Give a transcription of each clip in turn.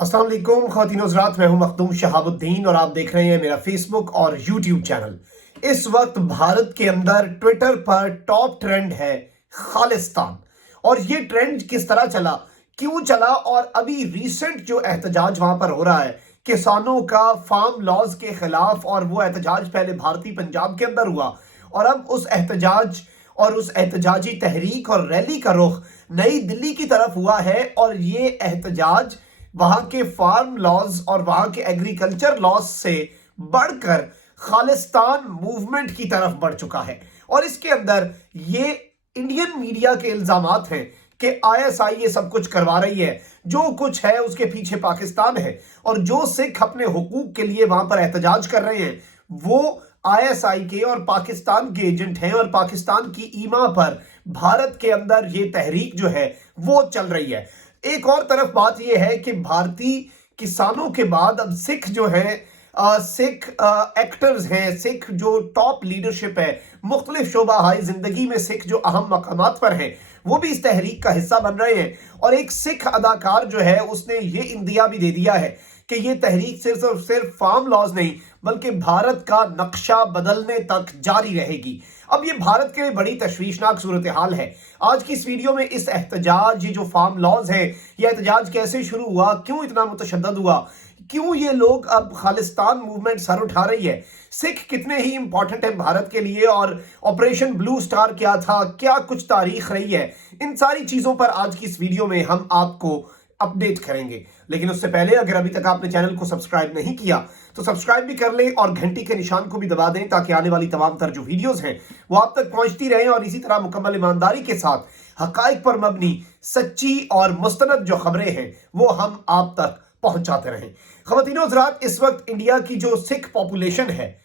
अस्सलाम वालेकुम ख़वातीन हज़रात, मैं हूं मखदूम शहाबुद्दीन और आप देख रहे हैं मेरा फेसबुक और यूट्यूब चैनल। इस वक्त भारत के अंदर ट्विटर पर टॉप ट्रेंड है खालिस्तान। और ये ट्रेंड किस तरह चला, क्यों चला, और अभी रिसेंट जो एहतजाज वहां पर हो रहा है किसानों का फार्म लॉज के खिलाफ, और वो एहतजाज पहले भारतीय पंजाब के अंदर हुआ और अब उस एहतजाज और उस एहतजाजी तहरीक और रैली का रुख नई दिल्ली की तरफ हुआ है। और ये एहतजाज वहां के फार्म लॉज और वहां के एग्रीकल्चर लॉज से बढ़कर खालिस्तान मूवमेंट की तरफ बढ़ चुका है। और इसके अंदर ये इंडियन मीडिया के इल्जामात हैं कि आईएसआई ये सब कुछ करवा रही है, जो कुछ है उसके पीछे पाकिस्तान है, और जो सिख अपने हुकूक के लिए वहां पर एहतजाज कर रहे हैं वो आईएसआई के और पाकिस्तान के एजेंट हैं, और पाकिस्तान की ईमा पर भारत के अंदर ये तहरीक जो है वो चल रही है। एक और तरफ बात यह है कि भारतीय किसानों के बाद अब सिख जो है, सिख एक्टर्स हैं, सिख जो टॉप लीडरशिप है, मुख्तलिफ शोबा हाई जिंदगी में सिख जो अहम मकामात पर हैं, वो भी इस तहरीक का हिस्सा बन रहे हैं। और एक सिख अदाकार जो है उसने ये इंदिया भी दे दिया है कि ये तहरीक सिर्फ और सिर्फ फार्म लॉज नहीं बल्कि भारत का नक्शा बदलने तक जारी रहेगी। अब ये भारत के लिए बड़ी तशवीशनाक सूरत हाल है। आज की इस वीडियो में इस एहतजाज, ये जो फार्म लॉज है, ये एहतजाज कैसे शुरू हुआ, क्यों इतना मुतशद्दद हुआ, क्यों ये लोग अब खालिस्तान मूवमेंट सर उठा रही है, सिख कितने ही इंपॉर्टेंट है भारत के लिए, और ऑपरेशन ब्लू स्टार क्या था, क्या कुछ तारीख रही है, इन सारी चीजों पर आज की इस वीडियो में हम आपको अपडेट करेंगे। लेकिन उससे पहले अगर अभी तक आपने चैनल को सब्सक्राइब नहीं किया तो सब्सक्राइब भी कर लें और घंटी के निशान को भी दबा दें, ताकि आने वाली तमाम तर जो वीडियोस हैं वो आप तक पहुंचती रहें, और इसी तरह मुकम्मल ईमानदारी के साथ हकाइक पर मबनी सच्ची और मुस्तनद जो खबरें हैं वो हम आप तक पहुंचाते रहें। ख़वातीनो हज़रात, इस वक्त इंडिया की जो सिख पॉपुलेशन है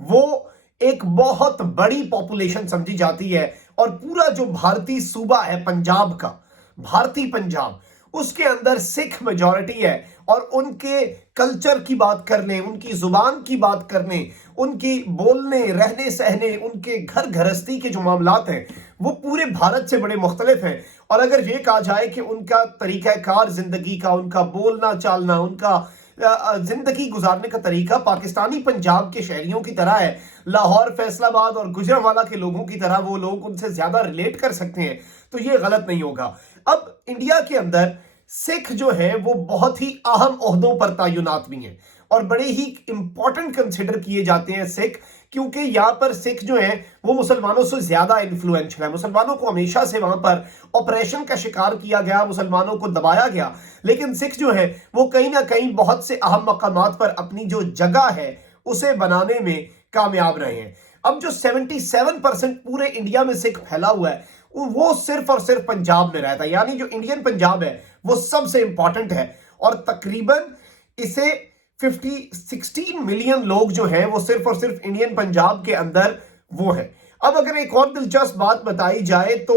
वो एक बहुत बड़ी पॉपुलेशन समझी जाती है, और पूरा जो भारतीय सूबा है पंजाब का, भारतीय पंजाब, उसके अंदर सिख मेजॉरिटी है। और उनके कल्चर की बात करने, उनकी जुबान की बात करने, उनकी बोलने, रहने सहने, उनके घर गृहस्थी के जो मामलात हैं वो पूरे भारत से बड़े मुख्तलिफ हैं। और अगर ये कहा जाए कि उनका तरीक़ाकार ज़िंदगी का, उनका बोलना चालना, उनका जिंदगी गुजारने का तरीका पाकिस्तानी पंजाब के शहरियों की तरह है, लाहौर, फैसलाबाद और गुजरांवाला के लोगों की तरह वो लोग उनसे ज्यादा रिलेट कर सकते हैं, तो ये गलत नहीं होगा। अब इंडिया के अंदर सिख जो है वो बहुत ही अहम ओहदों पर तैनात भी हैं और बड़े ही इंपॉर्टेंट कंसिडर किए जाते हैं सिख, क्योंकि यहाँ पर सिख जो है वो मुसलमानों से ज्यादा इन्फ्लुएंशियल है। मुसलमानों को हमेशा से वहां पर ऑपरेशन का शिकार किया गया, मुसलमानों को दबाया गया, लेकिन सिख जो है वो कहीं ना कहीं बहुत से अहम मकामात पर अपनी जो जगह है उसे बनाने में कामयाब रहे हैं। अब जो 77% पूरे इंडिया में सिख फैला हुआ है वो सिर्फ और सिर्फ पंजाब में रहता है, यानी जो इंडियन पंजाब है वो सबसे इंपॉर्टेंट है, और तकरीबन इसे 16 मिलियन लोग जो हैं वो सिर्फ और सिर्फ इंडियन पंजाब के अंदर वो है। अब अगर एक और दिलचस्प बात बताई जाए तो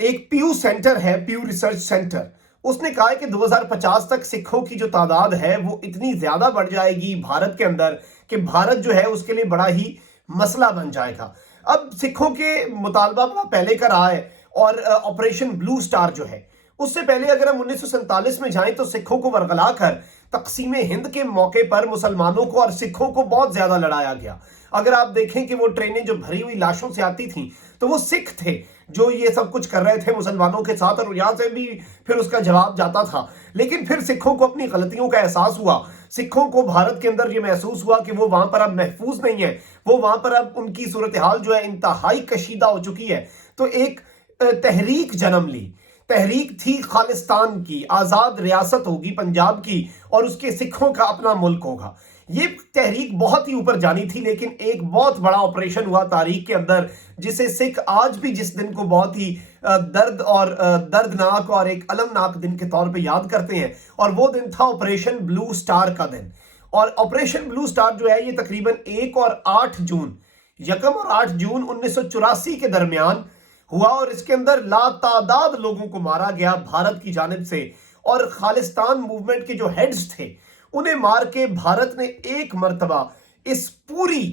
एक प्यू सेंटर है, प्यू रिसर्च सेंटर, उसने कहा है कि 2050 तक सिखों की जो तादाद है वो इतनी ज्यादा बढ़ जाएगी भारत के अंदर कि भारत जो है उसके लिए बड़ा ही मसला बन जाएगा। अब सिखों के मुतालबा बड़ा पहले का रहा है, और ऑपरेशन ब्लू स्टार जो है उससे पहले अगर हम 1947 में जाएं तो सिखों को वरगला कर तकसीम हिंद के मौके पर मुसलमानों को और सिखों को बहुत ज्यादा लड़ाया गया। अगर आप देखें कि वो ट्रेनें जो भरी हुई लाशों से आती थी तो वो सिख थे जो ये सब कुछ कर रहे थे मुसलमानों के साथ, और यहां से भी फिर उसका जवाब जाता था। लेकिन फिर सिखों को अपनी गलतियों का एहसास हुआ, सिखों को भारत के अंदर ये महसूस हुआ कि वो वहां पर अब महफूज नहीं है, वो वहां पर अब उनकी सूरत हाल जो है इंतहाई कशीदा हो चुकी है। तो एक तहरीक जन्म ली, तहरीक थी खालिस्तान की, आजाद रियासत होगी पंजाब की और उसके सिखों का अपना मुल्क होगा। ये तहरीक बहुत ही ऊपर जानी थी, लेकिन एक बहुत बड़ा ऑपरेशन हुआ तारीख के अंदर जिसे सिख आज भी जिस दिन को बहुत ही दर्दनाक और एक अलमनाक दिन के तौर पे याद करते हैं, और वो दिन था ऑपरेशन ब्लू स्टार का दिन। और ऑपरेशन ब्लू स्टार जो है ये तकरीबन 1 और 8 जून, यकम और 8 जून 1984 के दरमियान हुआ, और इसके अंदर लातादाद लोगों को मारा गया भारत की जानिब से, और खालिस्तान मूवमेंट के जो हेड्स थे उन्हें मार के भारत ने एक मर्तबा इस पूरी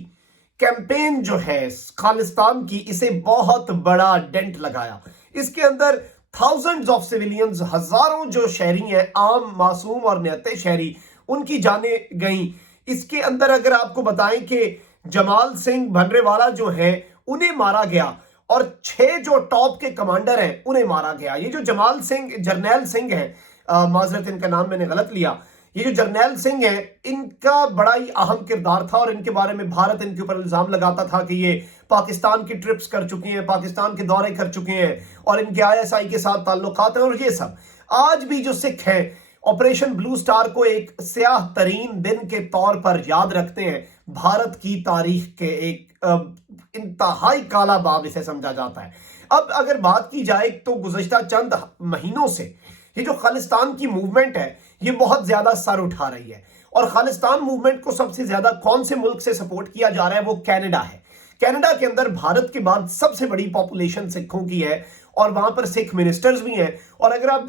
कैंपेन जो है खालिस्तान की, इसे बहुत बड़ा डेंट लगाया। इसके अंदर थाउजेंड्स ऑफ सिविलियंस, हजारों जो शहरी हैं, आम मासूम और निहत्ते शहरी, उनकी जानें गई। इसके अंदर अगर आपको बताएं कि जमाल सिंह भनरेवाला जो है उन्हें मारा गया और 6 जो टॉप के कमांडर हैं उन्हें मारा गया। ये जो जमाल सिंह, जरनैल सिंह है, माजरत इनका नाम मैंने गलत लिया, ये जो जरनैल सिंह है इनका बड़ा ही अहम किरदार था और इनके बारे में भारत इनके ऊपर इल्जाम लगाता था कि ये पाकिस्तान की ट्रिप्स कर चुकी हैं, पाकिस्तान के दौरे कर चुके हैं और इनके ISI के साथ ताल्लुकात हैं। और ये सब आज भी जो सिख हैं ऑपरेशन ब्लू स्टार को एक स्याह तरीन दिन के तौर पर याद रखते हैं। भारत की तारीख के एक इंतहाई काला बाब इसे समझा जाता है। अब अगर बात की जाए तो गुज़श्ता चंद महीनों से ये जो खालिस्तान की मूवमेंट है ये बहुत ज्यादा सर उठा रही है और खालिस्तान मूवमेंट को सबसे ज्यादा कौन से मुल्क से सपोर्ट किया जा रहा है, वो कनाडा है। कनाडा के अंदर भारत के बाद सबसे बड़ी पॉपुलेशन सिखों की है और वहां पर सिख मिनिस्टर्स भी हैं। और अगर आप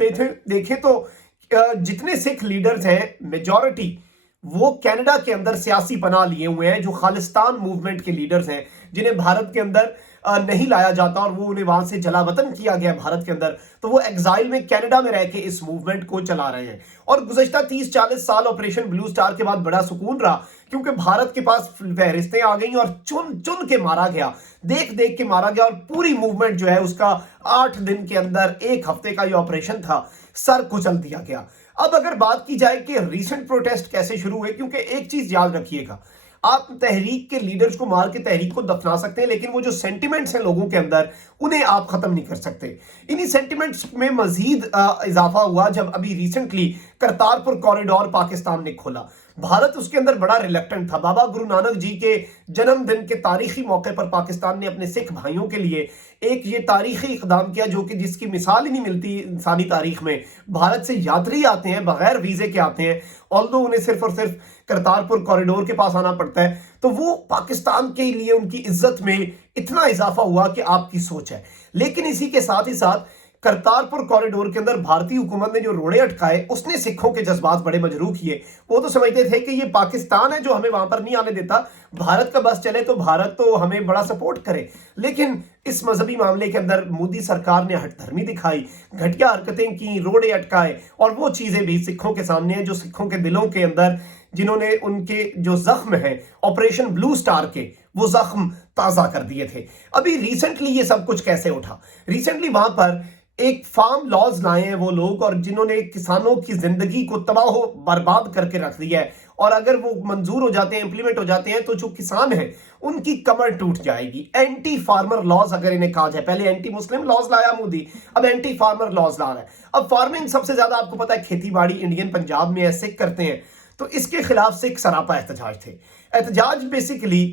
देखें तो जितने सिख लीडर्स हैं मेजॉरिटी वो कनाडा के अंदर सियासी पनाह लिए हुए हैं, जो खालिस्तान मूवमेंट के लीडर्स हैं जिन्हें भारत के अंदर नहीं लाया जाता और वो उन्हें वहां से जला वतन किया गया भारत के अंदर, तो वो एग्जाइल में कनाडा में रह के इस मूवमेंट को चला रहे हैं। और गुज़श्ता 30-40 साल ऑपरेशन ब्लू स्टार के बाद बड़ा सुकून रहा क्योंकि भारत के पास फहरिस्तें आ गई और चुन चुन के मारा गया, देख देख के मारा गया और पूरी मूवमेंट जो है उसका 8 दिन के अंदर, 1 हफ्ते का ये ऑपरेशन था, सर कुचल दिया गया। अब अगर बात की जाए कि रीसेंट प्रोटेस्ट कैसे शुरू हुए, क्योंकि एक चीज याद रखिएगा, आप तहरीक के लीडर्स को मार के तहरीक को दफना सकते हैं लेकिन वो जो सेंटिमेंट्स हैं लोगों के अंदर उन्हें आप खत्म नहीं कर सकते। इन्हीं सेंटिमेंट्स में मजीद इजाफा हुआ जब अभी रिसेंटली करतारपुर कॉरिडोर पाकिस्तान ने खोला। भारत उसके अंदर बड़ा रिलेक्टेंट था। बाबा गुरु नानक जी के जन्मदिन के तारीखी मौके पर पाकिस्तान ने अपने सिख भाइयों के लिए एक ये तारीखी इकदाम किया जो कि जिसकी मिसाल ही नहीं मिलती इंसानी तारीख में। भारत से यात्री आते हैं, बगैर वीजे के आते हैं, ऑल्दो उन्हें सिर्फ और सिर्फ करतारपुर कॉरिडोर के पास आना पड़ता है, तो वो पाकिस्तान के लिए उनकी इज्जत में इतना इजाफा हुआ कि आपकी सोच है। लेकिन इसी के साथ ही साथ करतारपुर कॉरिडोर के अंदर भारतीय हुकूमत ने जो रोड़े अटकाए उसने सिखों के जज्बात बड़े मजरूह किए। वो तो समझते थे कि ये पाकिस्तान है जो हमें वहां पर नहीं आने देता, भारत का बस चले तो भारत तो हमें बड़ा सपोर्ट करे। लेकिन इस मजहबी मामले के अंदर मोदी सरकार ने हठधर्मी दिखाई, घटिया हरकतें की, रोड़े अटकाए और वो चीजें भी सिखों के सामने हैं जो सिखों के दिलों के अंदर, जिन्होंने उनके जो जख्म है ऑपरेशन ब्लू स्टार के, वो जख्म ताजा कर दिए थे। अभी रिसेंटली ये सब कुछ कैसे उठा, रिसेंटली वहां पर एक फार्म लॉज लाए हैं वो लोग और जिन्होंने किसानों की जिंदगी को तबाह बर्बाद करके रख दिया है, और अगर वो मंजूर हो जाते हैं, इंप्लीमेंट हो जाते हैं, तो जो किसान हैं उनकी कमर टूट जाएगी। एंटी फार्मर लॉज अगर इन्हें कहा जाए, पहले एंटी मुस्लिम लॉज लाया मोदी, अब एंटी फार्मर लॉज ला रहा है। अब फार्मिंग सबसे ज्यादा आपको पता है खेती बाड़ी इंडियन पंजाब में है, सिख करते हैं, तो इसके खिलाफ सिख सरापा एहतजाज थे। एहतजाज बेसिकली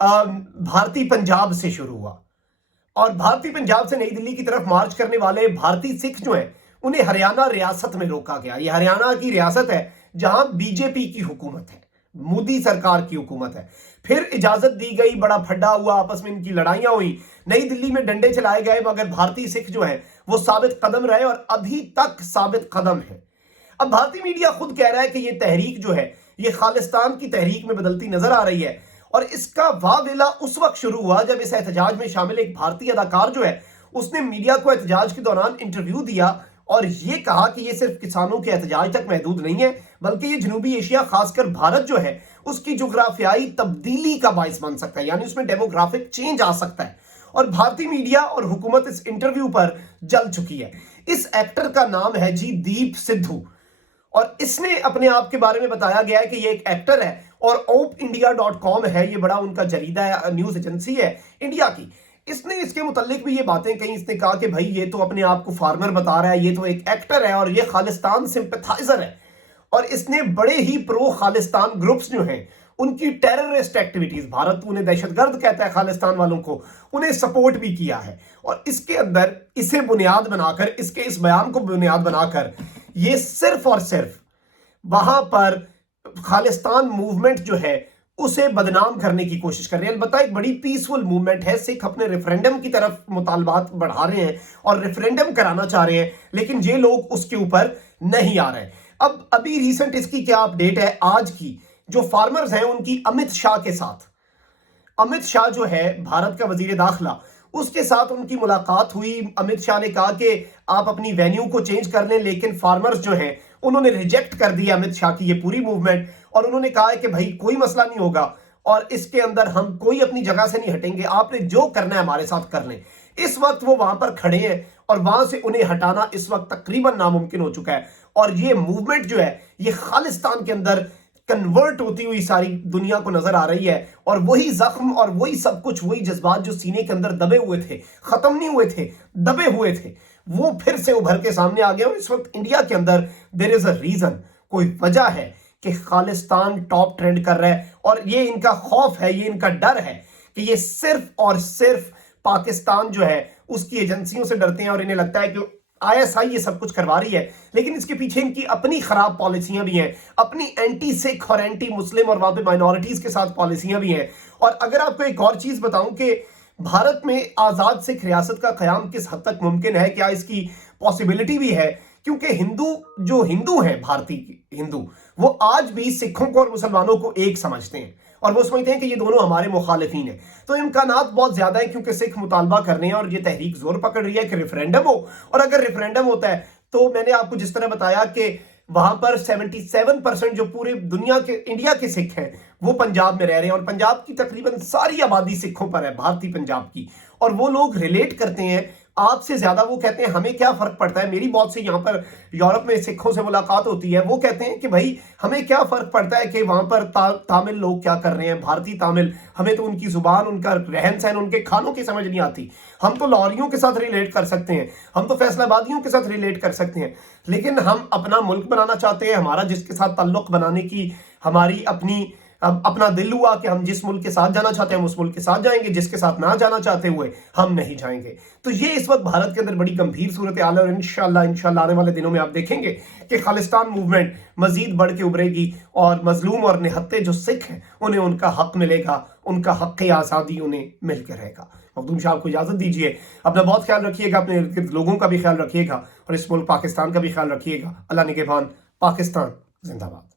भारतीय पंजाब से शुरू हुआ और भारतीय पंजाब से नई दिल्ली की तरफ मार्च करने वाले भारतीय सिख जो हैं उन्हें हरियाणा रियासत में रोका गया। ये हरियाणा की रियासत है जहां बीजेपी की हुकूमत है, मोदी सरकार की हुकूमत है। फिर इजाजत दी गई, बड़ा फड्डा हुआ, आपस में इनकी लड़ाइयां हुई, नई दिल्ली में डंडे चलाए गए, मगर भारतीय सिख जो है वो साबित कदम रहे और अभी तक साबित कदम है। अब भारतीय मीडिया खुद कह रहा है कि ये तहरीक जो है ये खालिस्तान की तहरीक में बदलती नजर आ रही है और इसका वावेला उस वक्त शुरू हुआ जब इस एहतजाज में शामिल एक भारतीय अदाकार जो है उसने मीडिया को एहतजाज के दौरान इंटरव्यू दिया और ये कहा कि ये सिर्फ किसानों के एहतजाज तक महदूद नहीं है, बल्कि ये जनूबी एशिया खासकर भारत जो है उसकी जोग्राफियाई तब्दीली का बाइस बन सकता है, यानी उसमें डेमोग्राफिक चेंज आ सकता है। और भारतीय मीडिया और हुकूमत इस इंटरव्यू पर जल चुकी है। इस एक्टर का नाम है जी दीप सिद्धू और इसने अपने आप के बारे में बताया गया है कि ये एक एक्टर है और opindia.com है, ये बड़ा उनका जरीदा है, न्यूज एजेंसी है इंडिया की। इसने इसके मुतालिक भी ये बातें कही, इसने कहा कि भाई ये तो अपने आप को फार्मर बता रहा है, ये तो एक एक्टर है और ये खालिस्तान सिंपैथाइजर है। और इसने बड़े ही प्रो खालिस्तान ग्रुप्स जो हैं उनकी टेररिस्ट एक्टिविटीज, भारत उन्हें दहशतगर्द कहता है खालिस्तान वालों को, उन्हें सपोर्ट भी किया है। और इसके अंदर इसे बुनियाद बनाकर, इसके इस बयान को बुनियाद बनाकर ये सिर्फ और सिर्फ वहां पर खालिस्तान मूवमेंट जो है उसे बदनाम करने की कोशिश कर रहे हैं। अलबत्ता एक बड़ी पीसफुल मूवमेंट है, सिख अपने रेफरेंडम की तरफ मुतालबात बढ़ा रहे हैं और रेफरेंडम कराना चाह रहे हैं, लेकिन ये लोग उसके ऊपर नहीं आ रहे। अब अभी रिसेंट इसकी क्या अपडेट है आज की, जो फार्मर्स हैं उनकी अमित शाह के साथ, अमित शाह जो है भारत का वजीर दाखिला, اس کے ساتھ ان کی ملاقات ہوئی. امت شاہ نے کہا کہ آپ اپنی وینیو کو چینج کر لیں, لیکن فارمرز جو ہیں انہوں نے ریجیکٹ کر دیا امت شاہ کی یہ پوری موومنٹ, اور انہوں نے کہا ہے کہ بھائی کوئی مسئلہ نہیں ہوگا اور اس کے اندر ہم کوئی اپنی جگہ سے نہیں ہٹیں گے, آپ نے جو کرنا ہے ہمارے ساتھ کر لیں. اس وقت وہ وہاں پر کھڑے ہیں اور وہاں سے انہیں ہٹانا اس وقت تقریباً ناممکن ہو چکا ہے, اور یہ موومنٹ جو ہے یہ خالصتان کے اندر کنورٹ ہوتی ہوئی ساری دنیا کو نظر آ رہی ہے, اور وہی زخم اور وہی سب کچھ, وہی جذبات جو سینے کے اندر دبے ہوئے تھے, ختم نہیں ہوئے تھے, دبے ہوئے تھے, وہ پھر سے ابھر کے سامنے آ گئے. اور اس وقت انڈیا کے اندر there is a reason, کوئی وجہ ہے کہ خالصتان ٹاپ ٹرینڈ کر رہا ہے, اور یہ ان کا خوف ہے, یہ ان کا ڈر ہے کہ یہ صرف اور صرف پاکستان جو ہے اس کی ایجنسیوں سے ڈرتے ہیں, اور انہیں لگتا ہے کہ ISI یہ سب کچھ کروا رہی ہے, لیکن اس کے پیچھے ان کی اپنی خراب پالیسیاں بھی ہیں, اپنی اینٹی سکھ اور اینٹی مسلم اور وہاں پہ مائنورٹیز کے ساتھ پالیسیاں بھی ہیں. اور اگر آپ کو ایک اور چیز بتاؤں کہ بھارت میں آزاد سکھ ریاست کا قیام کس حد تک ممکن ہے, کیا اس کی پاسبلٹی بھی ہے, کیونکہ ہندو ہیں, بھارتی ہندو, وہ آج بھی سکھوں کو اور مسلمانوں کو ایک سمجھتے ہیں, اور وہ سمجھتے ہیں کہ یہ دونوں ہمارے مخالفین ہیں. تو امکانات بہت زیادہ ہیں, کیونکہ سکھ مطالبہ کر رہے ہیں اور یہ تحریک زور پکڑ رہی ہے کہ ریفرینڈم ہو. اور اگر ریفرینڈم ہوتا ہے تو میں نے آپ کو جس طرح بتایا کہ وہاں پر 77% جو پورے دنیا کے انڈیا کے سکھ ہیں وہ پنجاب میں رہ رہے ہیں, اور پنجاب کی تقریباً ساری آبادی سکھوں پر ہے, بھارتی پنجاب کی, اور وہ لوگ ریلیٹ کرتے ہیں آپ سے زیادہ. وہ کہتے ہیں ہمیں کیا فرق پڑتا ہے, میری بہت سے یہاں پر یورپ میں سکھوں سے ملاقات ہوتی ہے, وہ کہتے ہیں کہ بھائی ہمیں کیا فرق پڑتا ہے کہ وہاں پر تامل لوگ کیا کر رہے ہیں, بھارتی تامل, ہمیں تو ان کی زبان, ان کا رہن سہن, ان کے کھانوں کی سمجھ نہیں آتی. ہم تو لاہوریوں کے ساتھ ریلیٹ کر سکتے ہیں, ہم تو فیصل آبادیوں کے ساتھ ریلیٹ کر سکتے ہیں, لیکن ہم اپنا ملک بنانا چاہتے ہیں. ہمارا جس کے ساتھ تعلق بنانے کی ہماری اپنا دل ہوا کہ ہم جس ملک کے ساتھ جانا چاہتے ہیں ہم اس ملک کے ساتھ جائیں گے, جس کے ساتھ نہ جانا چاہتے ہوئے ہم نہیں جائیں گے. تو یہ اس وقت بھارت کے اندر بڑی گمبھیر صورتحال ہے, اور انشاءاللہ آنے والے دنوں میں آپ دیکھیں گے کہ خالصتان موومنٹ مزید بڑھ کے ابھرے گی, اور مظلوم اور نہتے جو سکھ ہیں انہیں ان کا حق ملے گا, ان کا حق آزادی انہیں مل کے رہے گا. مخدوم صاحب کو اجازت دیجیے, اپنا بہت خیال رکھیے گا, اپنے ارد گرد لوگوں کا بھی خیال رکھیے گا, اور اس ملک پاکستان کا بھی خیال رکھیے گا. اللہ نگہبان. پاکستان زندہ باد.